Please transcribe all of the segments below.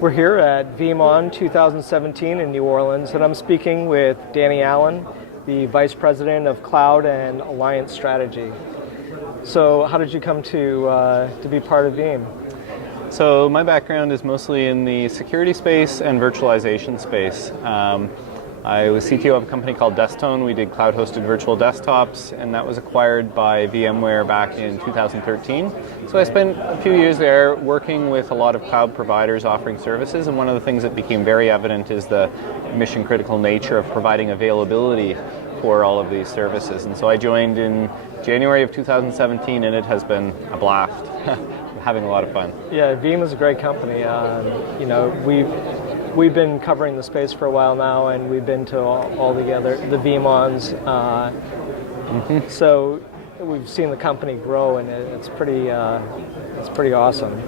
We're here at VeeamON 2017 in New Orleans, and I'm speaking with Danny Allan, the Vice President of Cloud and Alliance Strategy. So how did you come to be part of Veeam? So my background is mostly in the security space and virtualization space. I was CTO of a company called Destone. We did cloud-hosted virtual desktops, and that was acquired by VMware back in 2013. So I spent a few years there working with a lot of cloud providers offering services, and one of the things that became very evident is the mission-critical nature of providing availability for all of these services. And so I joined in January of 2017, and it has been a blast. Having a lot of fun. Yeah, Veeam is a great company. We've been covering the space for a while now, and we've been to all the VeeamONs. So we've seen the company grow, and it's pretty awesome.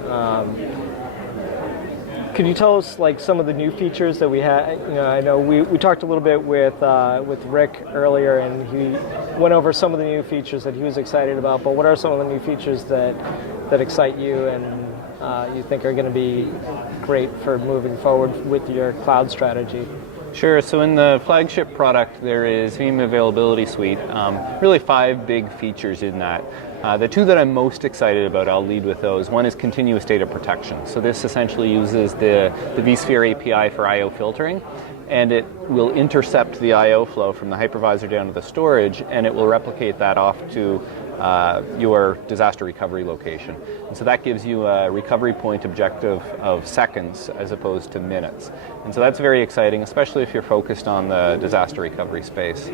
Could you tell us some of the new features that we had? I know we talked a little bit with Rick earlier, and he went over some of the new features that he was excited about. But what are some of the new features that excite you and you think are going to be great for moving forward with your cloud strategy? Sure. So in the flagship product, there is Veeam Availability Suite. Really 5 big features in that. The 2 that I'm most excited about, I'll lead with those. One is continuous data protection. So this essentially uses the vSphere API for I/O filtering, and it will intercept the I/O flow from the hypervisor down to the storage, and it will replicate that off to your disaster recovery location. And so that gives you a recovery point objective of seconds as opposed to minutes. And so that's very exciting, especially if you're focused on the disaster recovery space.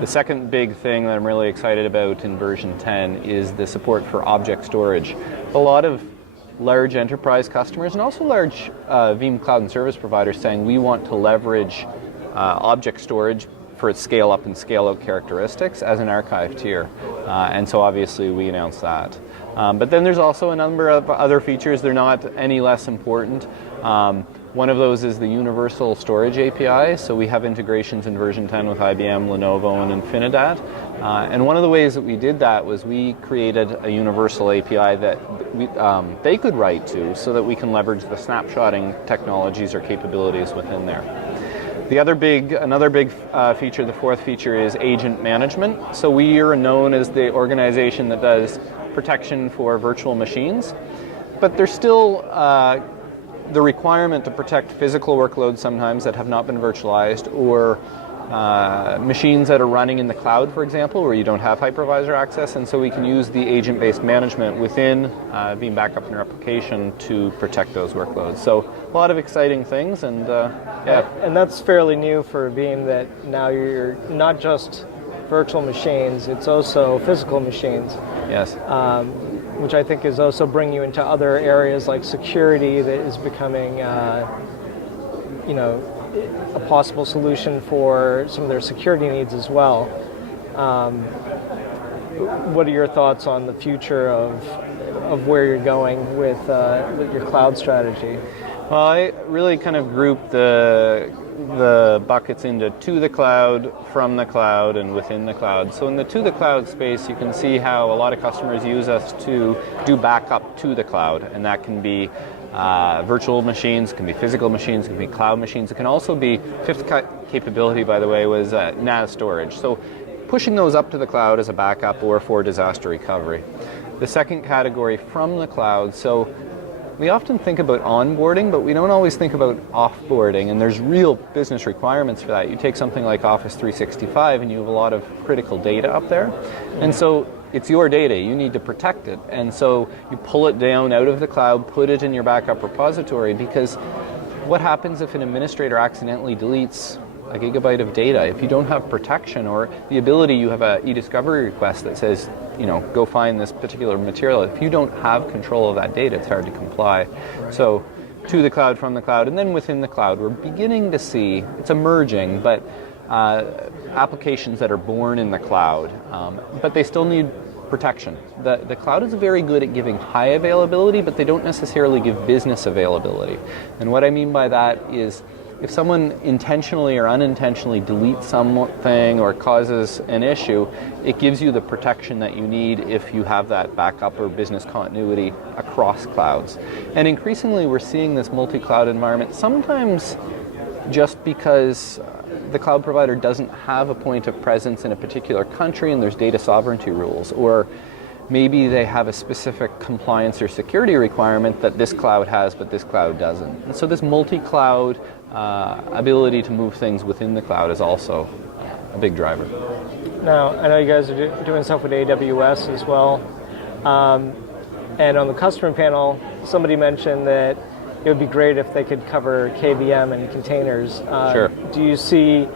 The second big thing that I'm really excited about in version 10 is the support for object storage. A lot of large enterprise customers and also large Veeam cloud and service providers saying we want to leverage object storage for its scale up and scale out characteristics as an archive tier. And so obviously we announced that. But then there's also a number of other features. They're not any less important. One of those is the Universal Storage API. So we have integrations in version 10 with IBM, Lenovo, and Infinidat. And one of the ways that we did that was we created a universal API that they could write to so that we can leverage the snapshotting technologies or capabilities within there. Another big feature, the 4th feature, is agent management. So we are known as the organization that does protection for virtual machines, but there's still the requirement to protect physical workloads sometimes that have not been virtualized, or machines that are running in the cloud, for example, where you don't have hypervisor access, and so we can use the agent-based management within Veeam Backup and Replication to protect those workloads. So a lot of exciting things, and yeah. And that's fairly new for Veeam, that now you're not just virtual machines, it's also physical machines. Yes. Which I think is also bringing you into other areas like security that is becoming a possible solution for some of their security needs as well. What are your thoughts on the future of where you're going with your cloud strategy? Well, I really kind of group the buckets into to the cloud, from the cloud, and within the cloud. So in the to the cloud space, you can see how a lot of customers use us to do backup to the cloud, and that can be virtual machines, can be physical machines, can be cloud machines. It can also be, 5th capability, by the way, was NAS storage. So pushing those up to the cloud as a backup or for disaster recovery. The second category, from the cloud. So we often think about onboarding, but we don't always think about offboarding, and there's real business requirements for that. You take something like Office 365 and you have a lot of critical data up there, and so it's your data, you need to protect it, and so you pull it down out of the cloud, put it in your backup repository, because what happens if an administrator accidentally deletes a gigabyte of data? If you don't have protection or the ability, you have a e-discovery request that says, go find this particular material. If you don't have control of that data, it's hard to comply. Right. So to the cloud, from the cloud, and then within the cloud, we're beginning to see, it's emerging, but applications that are born in the cloud, but they still need protection. The cloud is very good at giving high availability, but they don't necessarily give business availability. And what I mean by that is, if someone intentionally or unintentionally deletes something or causes an issue, it gives you the protection that you need if you have that backup or business continuity across clouds. And increasingly we're seeing this multi-cloud environment, sometimes just because the cloud provider doesn't have a point of presence in a particular country and there's data sovereignty rules, or maybe they have a specific compliance or security requirement that this cloud has but this cloud doesn't. And so this multi-cloud ability to move things within the cloud is also a big driver. Now, I know you guys are doing stuff with AWS as well. And on the customer panel, somebody mentioned that it would be great if they could cover KVM and containers. Sure. Do you see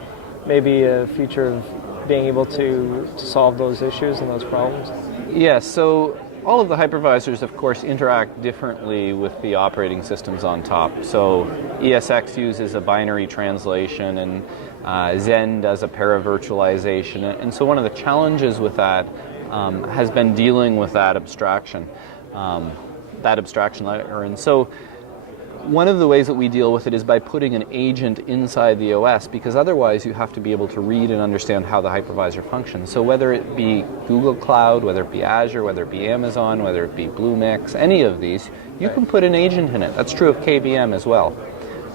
maybe a future of being able to solve those issues and those problems? Yes, so all of the hypervisors, of course, interact differently with the operating systems on top. So ESX uses a binary translation, and Zen does a paravirtualization. And so one of the challenges with that has been dealing with that abstraction layer. And so one of the ways that we deal with it is by putting an agent inside the OS, because otherwise you have to be able to read and understand how the hypervisor functions. So whether it be Google Cloud, whether it be Azure, whether it be Amazon, whether it be Bluemix, any of these, you can put an agent in it. That's true of KVM as well.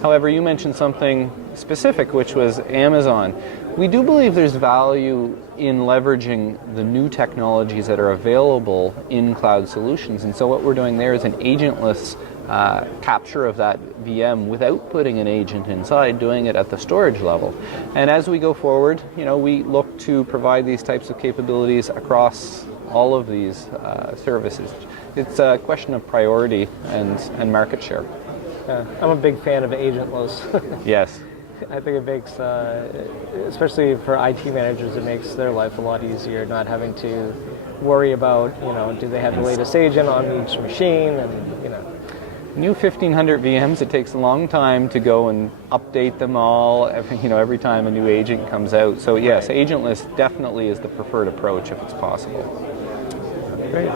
However, you mentioned something specific, which was Amazon. We do believe there's value in leveraging the new technologies that are available in cloud solutions. And so what we're doing there is an agentless capture of that VM without putting an agent inside, doing it at the storage level. And as we go forward, we look to provide these types of capabilities across all of these services. It's a question of priority and market share. I'm a big fan of agentless. Yes. I think it makes, especially for IT managers, it makes their life a lot easier, not having to worry about, do they have the latest agent on each machine, and New 1,500 VMs, it takes a long time to go and update them all every time a new agent comes out. So yes, agentless definitely is the preferred approach if it's possible. Great.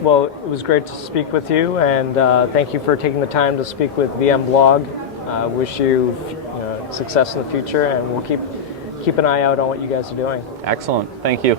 Well, it was great to speak with you, and thank you for taking the time to speak with VMblog. Wish you, success in the future, and we'll keep an eye out on what you guys are doing. Excellent. Thank you.